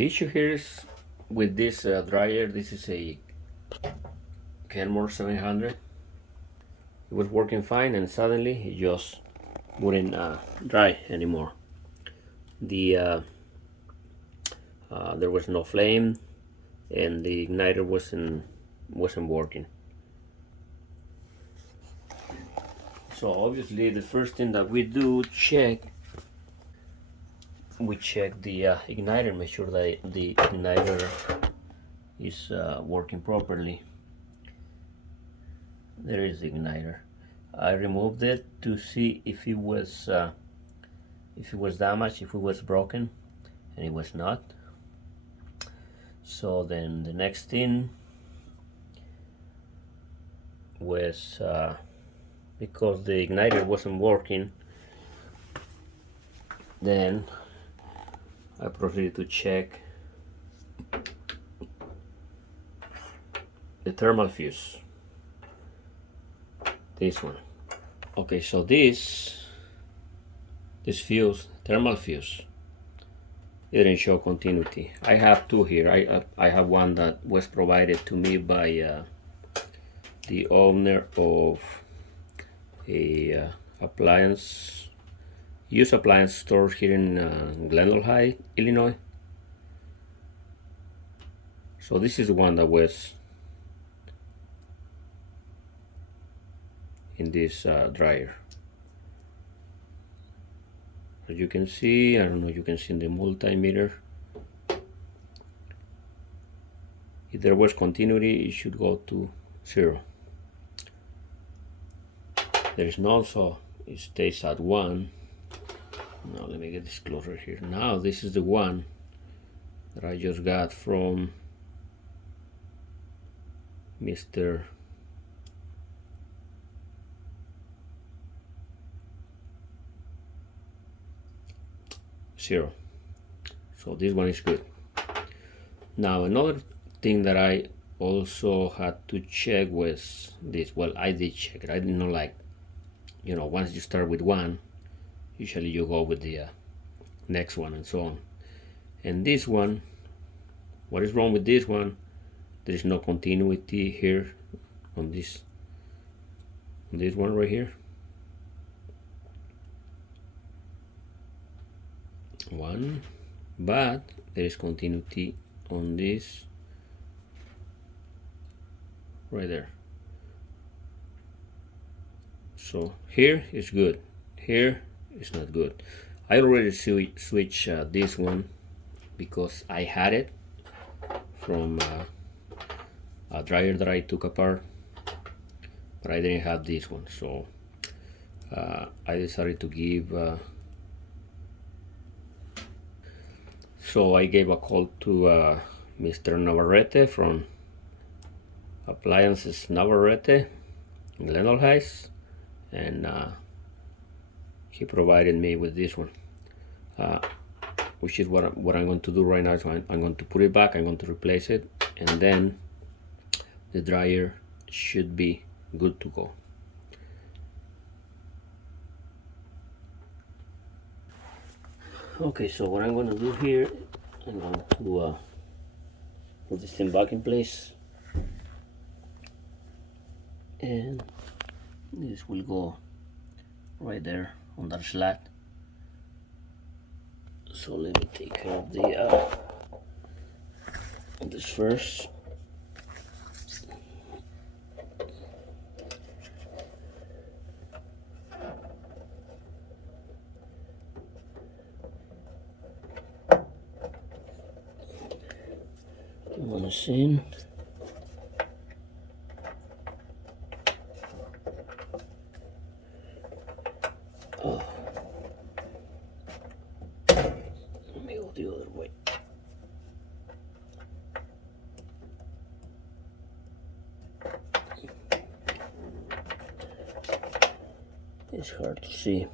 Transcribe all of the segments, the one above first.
The issue here is with this dryer. This is a Kenmore 700. It was working fine, and suddenly it just wouldn't dry anymore. There was no flame, and the igniter wasn't working. So obviously, the first thing that we do we check the igniter, make sure that the igniter is working properly. There is the igniter. I removed it to see if it was damaged, if it was broken, and it was not. So then the next thing was because the igniter wasn't working, then I proceeded to check the thermal fuse. This one. Okay, so this fuse, thermal fuse, it didn't show continuity. I have two here. I have one that was provided to me by the owner of a used appliance store here in Glendale High, Illinois. So this is the one that was in this dryer. As you can see, I don't know if you can see in the multimeter, if there was continuity, it should go to 0. There is none, so it stays at 1. Now let me get this closer here. Now this is the one that I just got from Mr. Zero. So this one is good. Now another thing that I also had to check was this. Well, I did check it. I didn't know, like, you know, once you start with one, usually you go with the next one and so on. And this one, what is wrong with this one? There is no continuity here on this one right here. One, but there is continuity on this right there. So here is good, here is not good. I already switched this one because I had it from a dryer that I took apart, but I didn't have this one. So I decided to give so I gave a call to Mr. Navarrete from Appliances Navarrete in Glendale Heights, and he provided me with this one, which is what I'm going to do right now. So I'm going to put it back, I'm going to replace it, and then the dryer should be good to go. Okay, so what I'm going to do here, I'm going to put this thing back in place, and this will go right there on that slat. So let me take care of this first. One is in. Oh. Let me go the other way. It's hard to see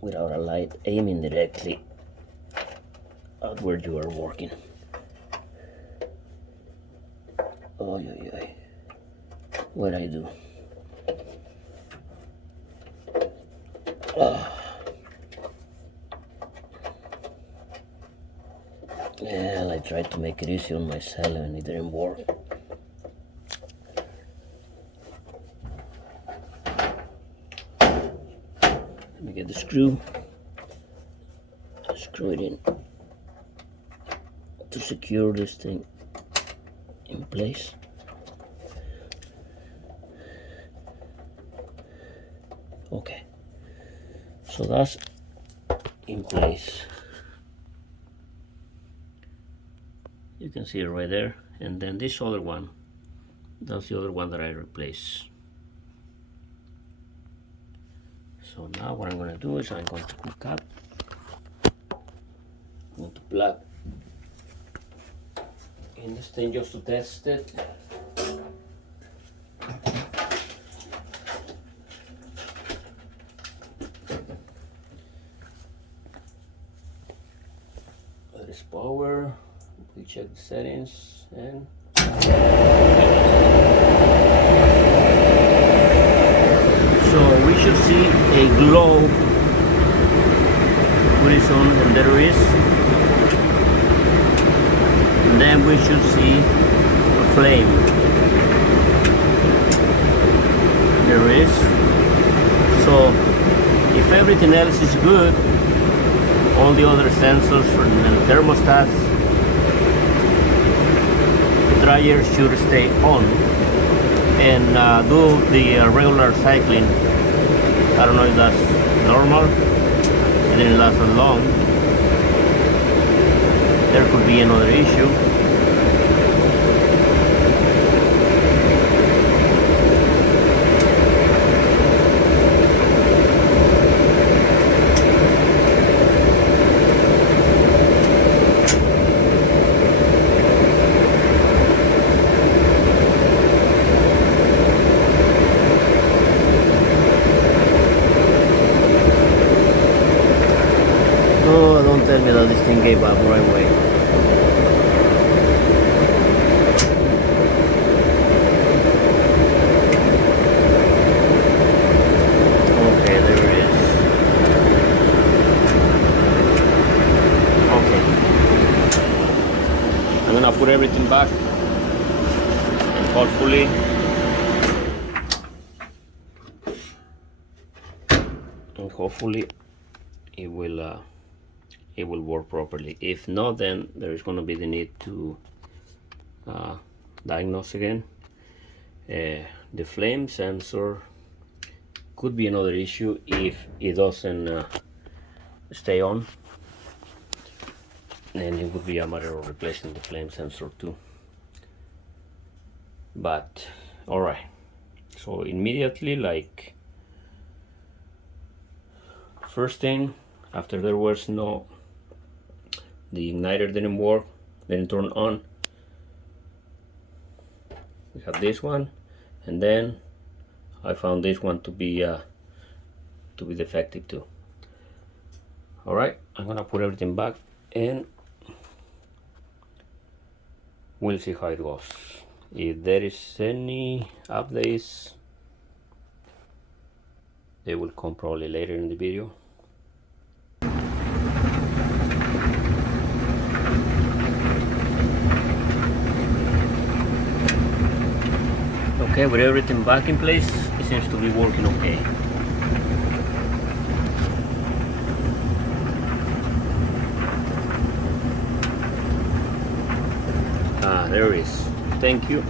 without a light aiming directly out where you are working. Oh, yeah. What I do? Well, I tried to make it easy on myself and it didn't work. Let me get the screw, screw it in to secure this thing in place. Okay, so that's in place. You can see it right there, and then this other one, that's the other one that I replaced. So now what I'm going to do is I'm going to hook up, I'm going to plug in this thing just to test it. There is power. We check the settings and so we should see a glow. Put it on, and there is. And then we should see a flame. There is. So if everything else is good, all the other sensors and thermostats, the dryer should stay on and do the regular cycling. I don't know if that's normal. It didn't last as long. There could be another issue. Oh, don't tell me that this thing gave up right away. Okay, there it is. Okay. I'm gonna put everything back and hopefully it will work properly. If not, then there is going to be the need to diagnose again. The flame sensor could be another issue if it doesn't stay on, and it would be a matter of replacing the flame sensor too. But all right, so immediately, like first thing, after there was the igniter didn't work, didn't turn on, we have this one, and then I found this one to be defective too. All right, I'm gonna put everything back and we'll see how it goes. If there is any updates, they will come probably later in the video. Okay, with everything back in place, it seems to be working okay. There it is. Thank you.